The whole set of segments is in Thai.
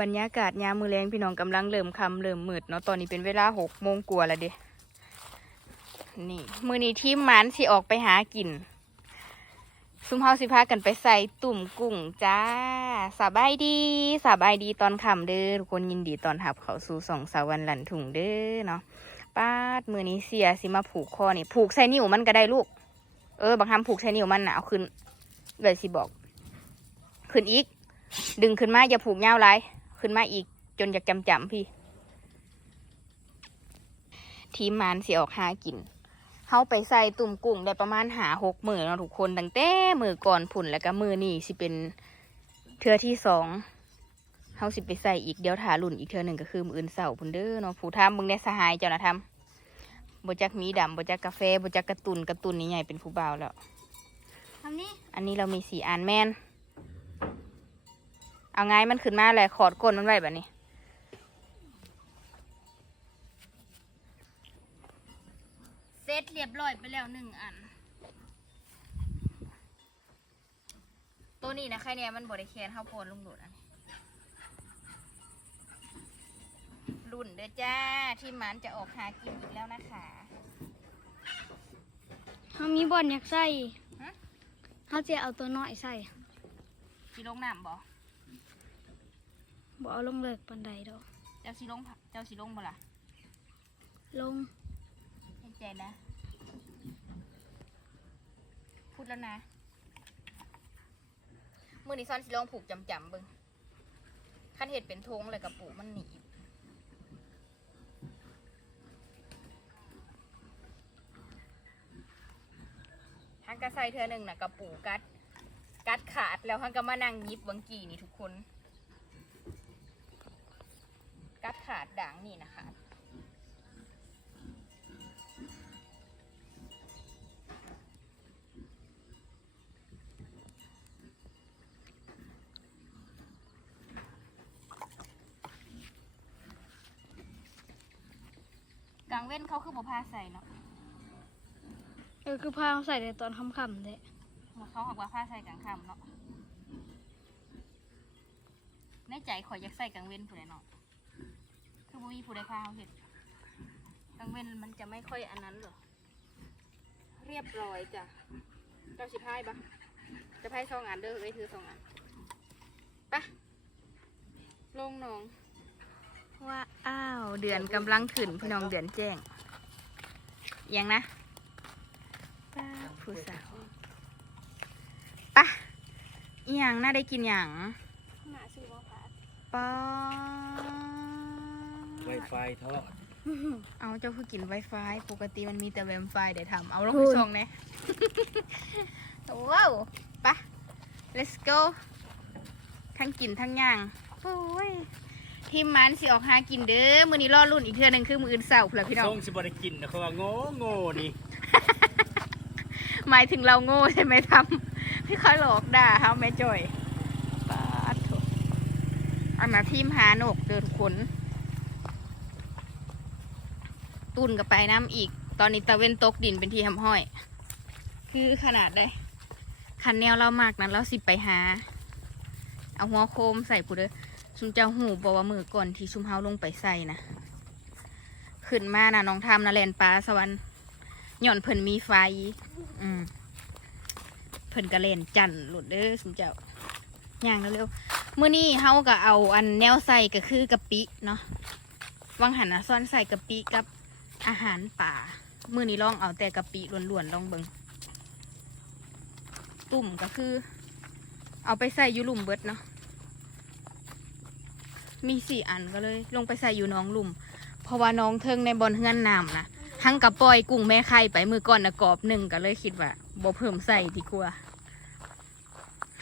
บรรยากาศยามมือแรงพี่น้องกำลังเริ่มคำเริ่มมืดเนาะตอนนี้เป็นเวลาหกโมงกว่าแล้วเด้นี่มือนี้ทีมมันสิออกไปหากินซุมเฮาสิพากันไปใส่ตุ่มกุ้งจ้าสบายดีสบายดีตอนค่ำเด้อทุกคนยินดีตอนหับเขาสู่สองสาวันหลันถุงเด้อเนาะป้าดมือนี้เสียสิมาผูกคอนี่ผูกใส่นิ้วมันก็ได้ลูก เออบางคำผูกใส่นิ้วมันหนะเอาขึ้นเลยสิบอก ขึ้นอีก ดึงขึ้นมาอย่าผูกยาวไร ขึ้นมาอีกจนอยากจำจำๆพี่ ทีมหมันสิออกหากินเขาไปใส่ตุ่มกุ้งได้ประมาณหาหกมือเนาะทุกคนตั้งแต่มือก่อนผุ่นแล้วก็มือนี่สิเป็นเทือที่สองเขาสิไปใส่อีกเดี๋ยวถารุ่นอีกเทือหนึ่งก็คือมืออื่นเสาพุ่นเด้อเนาะผู้ทำมึงได้สหายเจ้านะทำบจักหมีดำบจักกาแฟบจักกระตุนกระตุนนี่ใหญ่เป็นผู้บ่าวแล้วทำนี่อันนี้เรามีสี่อันแมน เอาไงมันขึ้นมาเลยขอดก้นมันไว้แบบนี้ เซตเรียบร้อยไปแล้วหนึ่งอัน ตัวนี้นะใครเนี่ยมันบริแคนเข้าโพนลุงดูดอันนี้รุ่นเด้อจ้าที่มันจะออกหากินอีกแล้วนะคะเขามีบอลอยากใส่ฮะเขาจะเอาตัวน้อยใส่สีลงน้ำบ่ บ่เอาลงเลิกปันใดดอก เจ้าสีลงเจ้าสีลงบ่ล่ะลงเห็นใจนะ พูดแล้วนะ มือนี้ซ้อนสีลงผูกจำจำๆเบึงขั้นเห็ดเป็นทงเลยกับปูมันหนีบฮังกระใส่เธอหนึ่งน่ะกระปูกัด กัดขาดแล้วฮังก็มานั่งยิบบังกีนี่ทุกคน กัดขาดด่างนี่นะคะกลางเว้นเขาคือบ่พาใส่เนาะเออคือพาเขาใส่ในตอนค่ำๆเด้เขาหักว่าพาใส่กลางค่ำเนาะในใจข่อยอยากใส่กลางเว้นผู้ใดเนาะ คือบ่มีผู้ใดพาเขาเห็นกลางเว้นมันจะไม่ค่อยอันนั้นเหรอเรียบร้อยจ้ะเจ้าสิพายปะจะพายสองอันเด้อเอ้ยถือสองอันไปะลงหนองว่าอ้าวเดือนกำลังขึ้นพี่น้องเดือนแจ้งอิหยังนะป้าผู้สาวปะอีหยังน่าได้กินหยังหมาซื้อมาพาป้า ไวไฟทอดเอาเจ้าคือกินไวไฟปกติมันมีแต่แวมไฟเดี๋ยวทำเอาลงไปส่งเนี่ยว้าวปะ let's go ทั้งกินทั้งย่างโอ้ยทีมมันสิออกหากินเด้อมือนี้รอรุ่นอีกเทื่อหนึงคือมืออื่นเสาร์เพื่อพี่น้องส่งสิบได้กินนะเขาว่าโง่โง่นี่หมายถึงเราโง่ใช่ไหมทำพี่เขาหลอกด่าเขาแม่จ่อยปาดโถอันน่ะทีมหาโหนกเดินขน ตุนกับไปน้ำอีก ตอนนี้ตะเวนตกดินเป็นที่หำห้อย คือขนาดได้คันแนวเรามากนั้นเราสิไปหา เอาหัวโคมใส่ผู้เด้อชุมเจ้าหูบอกว่ามือก่อนที่ชุมเฮาลงไปใส่นะขึ้นมานะน้องทำนะแลนปลาสวรรค์หย่อนเพิ่นมีไฟ อืมเพิ่นกระเล่นจันหลุดเด้อสมเจ้าย่างเร็วๆมื้อนี้เฮาก็เอาอันแนวใส่ก็คือกะปิเนาะวังหันนะซ่อนใส่กะปิกับ อาหารป่า มือนี้ลองเอาแต่กะปิล้วนๆลองเบิงตุ่มก็คือ เอาไปใส่ยูลุมเบิดเนาะมีสี่อันก็เลย ลงไปใส่อยู่น้องลุมเพราะว่าน้องเทิงในบอนเฮือนน้ำนะทั้งกระปล่อยกุ้งแม่ไข่ไปมือก่อนนะกรอบหนึ่งก็เลยคิดว่าบ่เพิ่มใส่ดีกว่า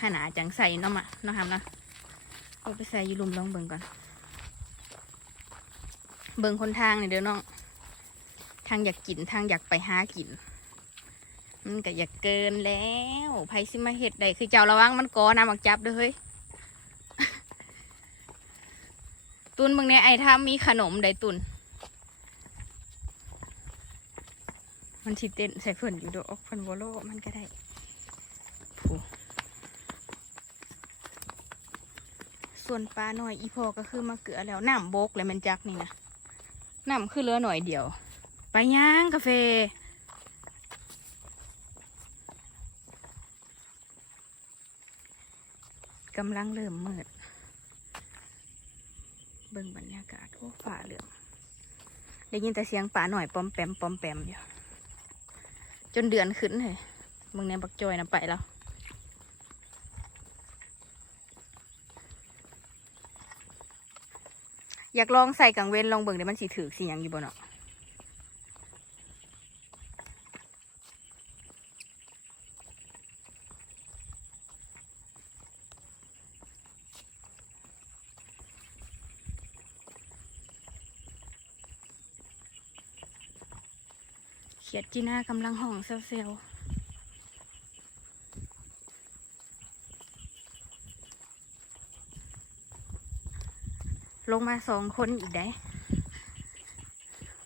ขนาดจังใส่เนาะมะเนาะครับเนะเอาไปใส่ยูลุมลองเบิ่งก่อน เบิ่งคนทางนี่เด้อน้อง ทางอยากกินทางอยากไปหากิน มันก็อยากเกินแล้วไผสิมาเห็ดได้คือเจ้าระวังมันกอน้ำมักจับเด้อเฮ้ยตุนมึงเนี่ยไอ้ถ้ามีขนมได้ตุนมันสิเต้นใส่เพิ่นอยู่ดอกเพิ่นบ่โลมันก็ได้ผูส่วนปลาหน่อยอีพอก็คือมาเกลือแล้วน้ำโบกเลยมันจักนี่นะน้ำคือเลือหน่อยเดียว ไปย่างกาแฟ กำลังเริ่มมืด เบิ่งบรรยากาศ โอ้ฝ่าเหลืองได้ยินแต่เสียงป่าหน่อยปอมแปมปอมแปมอยู่จนเดือนขึ้นเลยมึงเนี่ยบักจอยนะไปแล้วอยากลองใส่กังเวนลองเบิ่งเดี๋ยวมันสีถือสียังอยู่บนเนาะ ขียดจีน่ากำลังห้องเซลเซลลงมาสองคนอีกได้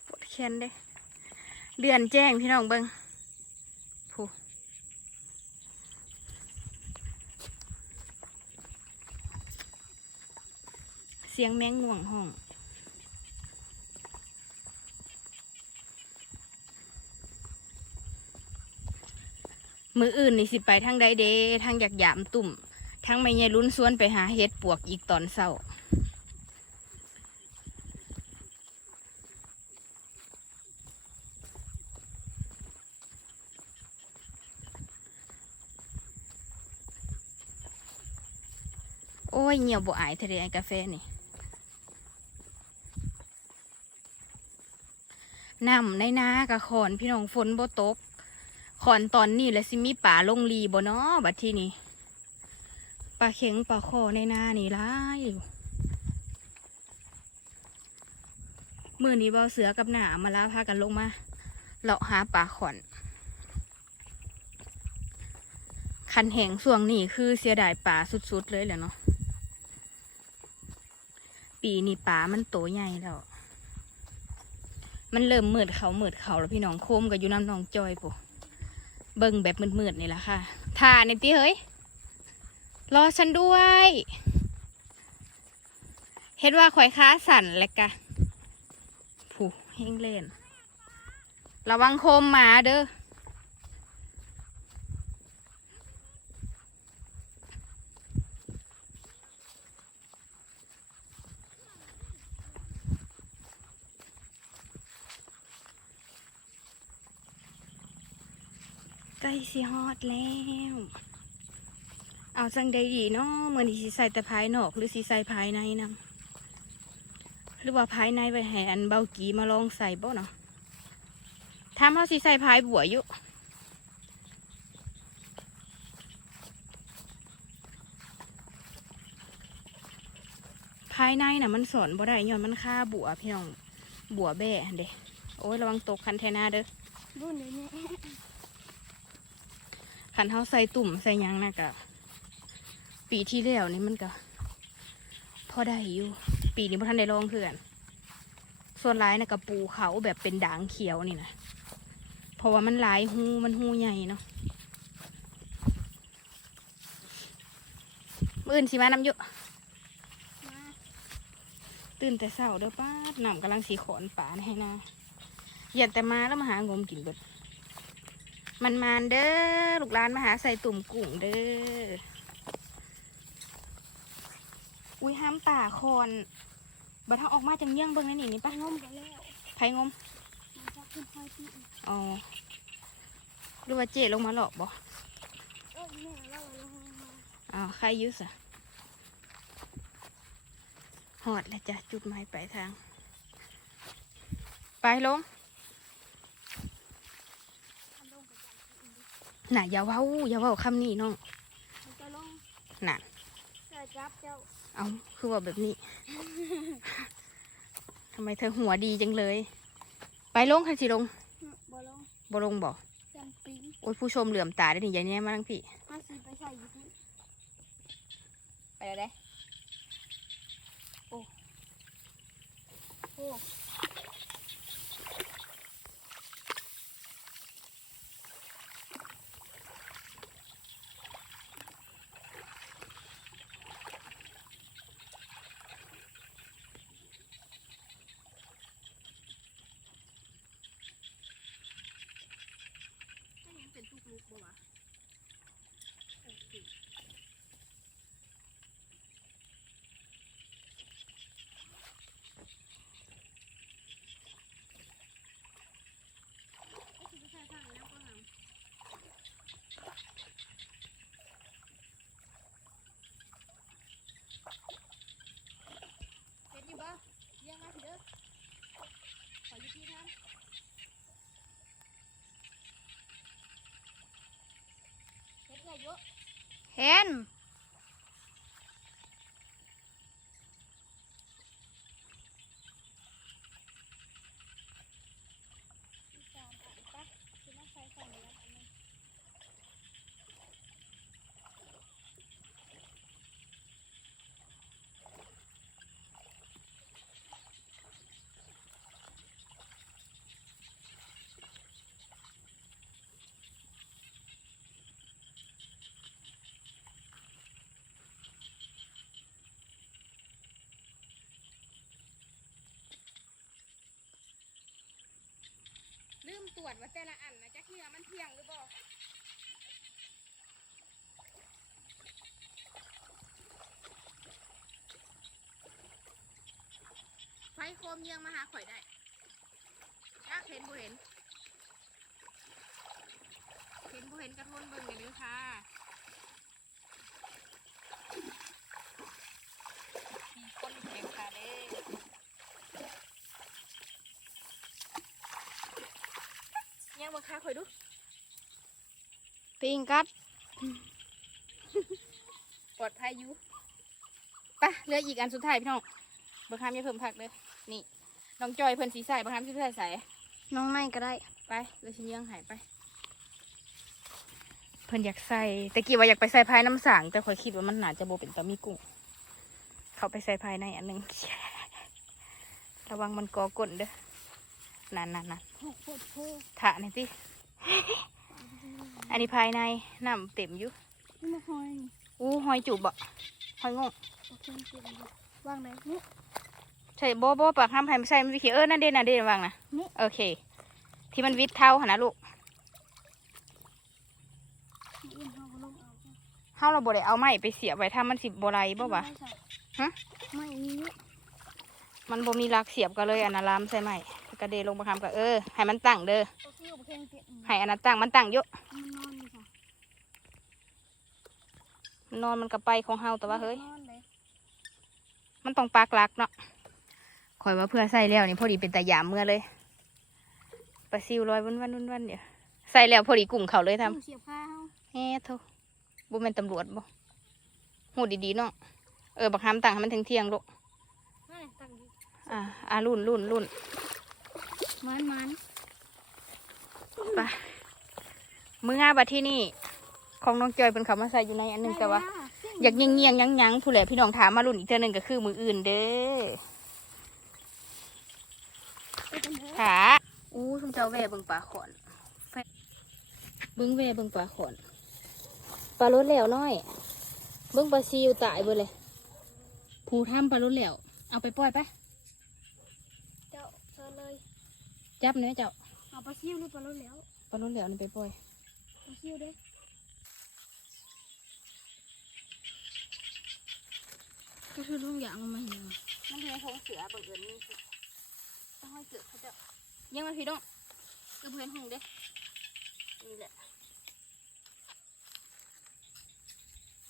ปวดแขนเด้ เดือนแจ้งพี่น้องเบิงผู้เสียงแมงง่วงห้อง มืออื่นนี่สิไปทางใดเดทางอยากยามตุ่มทางไม่ยายลุ้นสวนไปหาเห็ดปวกอีกตอนเศร้าโอ้ยเหี่ยวบ่อายเทะเลไอกาแฟนี่น้ำในนากระขอนพี่น้องฝนบ่ตก ขอนตอนนี้และสิมีป่าลงรีบ่เนาะบัดที่นี้ปลาเข็งปลาคอในนานี่ร้ายอยู่มื่อนี้เบาเสือกับหนามาลาพากันลงมาเลาะหาปลาขอนคันแหงส่วงนี่คือเสียดายป่าสุดๆเลยแหละเนาะปีนี้ป่ามันโตใหญ่แล้ว มันเริ่มมืดเขามืดเขาแล้วพี่น้องโคมกับอยู่น้ำหนองจอยปุ๊ เบิ่งแบบมืดๆนี่แหละค่ะถ่าในตีเฮ้ย รอฉันด้วย เห็นว่าข่อยค้าสั่นแหละกะ ผู้เฮงเล่น ระวังโคมหมาเด้อ ใกล้สิฮอดแล้ว เอาจังใดดีเนาะเมื่อนสิใส่แต่ภายนอก หรือสิใส่ภายในนํหรือว่าภายในไว้ให้อันเบากีมาลองใส่บ่เนาะถามเขาสิใส่ภายบัวอยู่ภายในน่ะมันสอนบ่ได้ย้อนมันค่าบัวพี่น้อง บัวแบ่เด้โอ้ยระวังตกคันเทนาเด้อรุ่นเดี๋ยวนี้ ขันเท้าใส่ตุ่มใส่ยังนะกะปีที่แล้วนี่มันก็พอได้อยู่ ปีนี้พ่ทันได้ลองเพื่อน ส่วนร้ายนะกับปูเขาแบบเป็นด่างเขียวนี่นะเพราะว่ามันหลายหูมันหูใหญ่เนาะมื่นสิมาน้ำเยอะตื่นแต่เช้าเด้อป้าดน้ำกำลังสีขอนป่าให้นาอย่าแต่มาแล้วมาหางมกินเบิด มันมานเด้อลูกหลานมาหาใส่ตุ่มกุ้งเด้อ อุ้ยห้ามป่าคอนบัดทางออกมาจังเยี่ยงเบิ่งในนี่นี่ปะงมกันแล้วไผงมมันจะขึ้นไฟที่อีกอ๋อหรือว่าเจลงมาหลอกบ่อ้าลงมาอ๋อใครยุสอะหอดแล้วจ้ะจุดหมายปลายทาง ไปลง ทำลงกับกันอีก น่ะอย่าเว้าอย่าเว้าคำนี้น้องมันจะลงน่ะเสื้อจับเจ้าเอาคือว่าแบบนี้ ทำไมเธอหัวดีจังเลย ไปลงคันสิลงหึบ่ลงบ่ลงบ่ยันปิ้งโอ้ยผู้ชมเหลื่อมตาได้หนิยายแน่มาทั้งพี่ห้าสิไปใส่อยู่ที่ไปแล้วได้โอ้ บ่วะโอเคไอ้สิไปใส่ผักแล้วก็หำ เห็นอยู่บ่เลี้ยงมาสิเด้อขออยู่ที่ทำ เห็นไงเยอะ เห็น ที่สามอันปะคือน้ำใส่ใส่ในนั้นอันนึง ลืม ตรวจว่าแต่ละอันนะจักเนื้อมันเที่ยงหรือบ่ไฟโคมเยียงมาหาข่อยได้ถ้าเห็นบ่เห็น เห็นบ่เห็นกระทนเบิ่งเลยเด้ค่ะมีคนแข่งค่ะเด้ ยังบังคับ ข่อยดูปิงกัด ปลอดภัยอยู่ไปะเหลืออีกอันสุดท้ายพี่น้องบังคับอย่าเพิ่มผักเลยนี่น้องจอยเพิ่นสีใส่บังคับสีใส่ใส่น้องในก็ได้ ไปเลยชิ้นยังหายไป เพิ่นอยากใส่แต่กี้ว่าอยากไปใส่ภายน้ำสางแต่ข่อยคิดว่ามันน่าจะโบเป็นตะมีกุ้งเขาไปใส่ภายในอันหนึงระวังมันกอกลนเด้อนั่นนั่นนั่นโคตรโคตรถะนี่ติ อันนี้ภายในน้ำเต็มอยู่นี่มาหอยอู้หอยจูบบ่หอยงงโอเคเก็บอยู่วางไหนนี่ใช่โบโบปากห้ามให้มันใส่มันวิขีเออนั่นเด่นนั่นเด่นวางนะนี่โอเค ที่มันวิดเท้าหนนะลูกนี่เขาก็ลงเอาเท้าเราบ่ได้เอาไม้ไปเสียบไว้ถ้ามันสิบ่ไรบ่วะฮะไม่มีเยอะมันบ่มีรักเสียบก็เลยอันนั้นลามใส่ไม้ก ระเดลงประคำก็เออให้มันตั้งเด้อโอเคโอเคเก็บให้อันนั้นตั้งมันตั้งเยอะมันนอนอยู่ค่ะมันนอนมันก็ไปของเฮาแต่ว่าเฮ้ยนอนเลยมันต้องปากหลักเนาะคอยว่าเพื่อใส่แล้วนี่พอดีเป็นตาหยามเมื่อเลยปลาซิวลอยวันวันวันวันเดี๋ยวใส่แล้วพอดีกุ้งเขาเลยทำกุ้งเสียบผ้าเฮาเฮ้โทบ่แม่นตำรวจบ่หูดีๆเนาะเออบักหามตั้งให้มันถึงเที่ยงลูกนั่นแหละตั้งอยู่อ่าอ่ารุ่นรุ่นรุ่น มันมันไปมืองาบัดที่นี่ ของน้องจอยเป็นเขามาใส่อยู่ในอันหนึงแต่ว่า อยากเงียงเงียงๆยั้งยั้งๆผู้แหละพี่น้องถามมารุ่นอีกเท่านึงก็คือมืออื่นเด้อค่ะอู้ชุมเจ้าแว่เบิ่งปลาขอนแฟเบิ่งแว่เบิ่งปลาขอนปลาลดแล้วน้อย เบิ่งปลาซิวตายเบิดเลยผู้ทำปลาลดแล้ว เอาไปปล่อยไป เจ้าเชิญเลย จับเนื้อเจ้าเอาปลาซิวหรือปลาโลแล้วปลาลดแล้วนี่ไปปล่อยปลาซิวเด้ก็คือทุกอย่างมันมาเห็นมันเป็นทงเสือบังเอิญนี่สิต้องให้เสือเขาเจ้ายังมาพี่น้องก็เพื่อนหงเด้นี่แหละ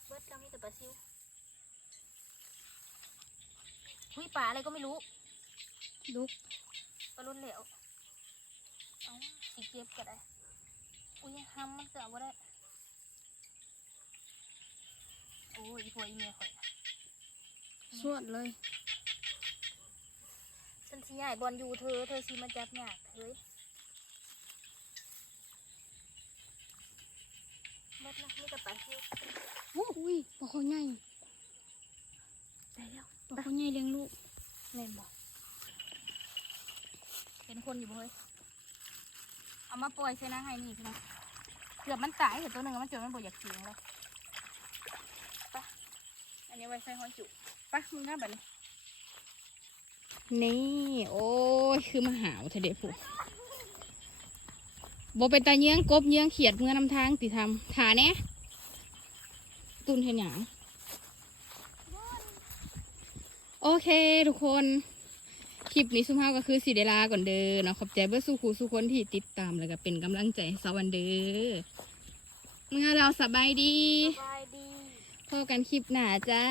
เบิดก็มีแต่ปลาซิวหุยปลาอะไรก็ไม่รู้ลุกปลาลุ่นเหลว เอาสีเก็บก็ได้ อุ้ยห้ำมันเสือบ่ได้ โอ้ยอีพวกอีเมียข่อยสวดเลยฉันสิใหญ่บอลอยู่เธอ เธอสิมาจับหยากเฮ้ยเม็ดนะนี่กับปลาซิวอุ้ยปลาคอใหญ่ได้แล้วปลาคอใหญ่เลี้ยงลูกแม่นบอกเป็นคนอยู่บ่เฮ้ย เอามาปล่อยใส่นะให้นี่พี่น้องเกือบมันตายเห็นตัวหนึ่งมันจนมันบ่อยากเสียงเลยไปะอันนี้ไว้ใส่หอยจุไปะมึงหน้าแบบนี้นี่ โอ้ย คือมาหาวเธอเด็กผู้โบเป็นตาเยื้องกบเยื้องเขียดเมื่อนำทางติทำถาแน่ตุนเห็นหยังโอเค ทุกคน คลิปนี้สุภาพก็คือสีเดลาก่อนเด้อเนาะขอบใจเพื่อสู้ครูสู้คนที่ติดตามแล้วก็เป็นกำลังใจให้สวันเด้อเมื่อเราสบายดี สบายดีพบกันคลิปหน้าจ้า